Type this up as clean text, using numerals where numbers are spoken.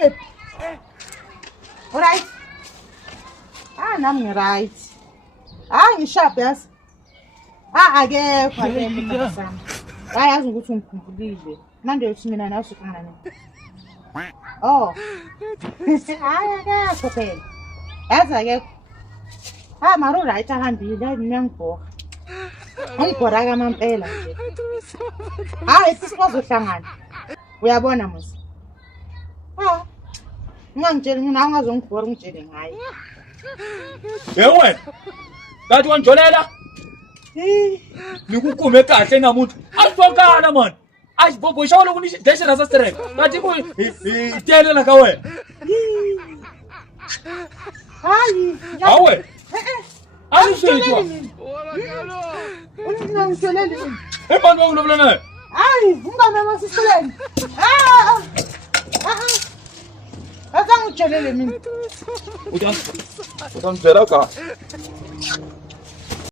baby. Alright. Nami right. Ngishap yazi. Akekho sana. Bayazi ukuthi ungikhumbulile. Manje uthi mina nawe sikhona nini? Oh. Akekho phela. Yazi akekho. Mara right ahambile ngiyangibhoka. Ngibhora kamampela nje. Sisizohlangana. Uyabona musi. Ngangitshela mina ungazongibhora ngitshele ngaye. Wena. Bathi wanjolela? Nikukume kahle namuntu. Asifokana man. Asibobo shawula kuni deshe na sastrek. Bathi ku itele la ka wena. Awe. Asishwa. Ngangitshela. Ebantwa ukulobela naye. Ungame masisileni. Ngitshele mina. Utan. Utan jera ka.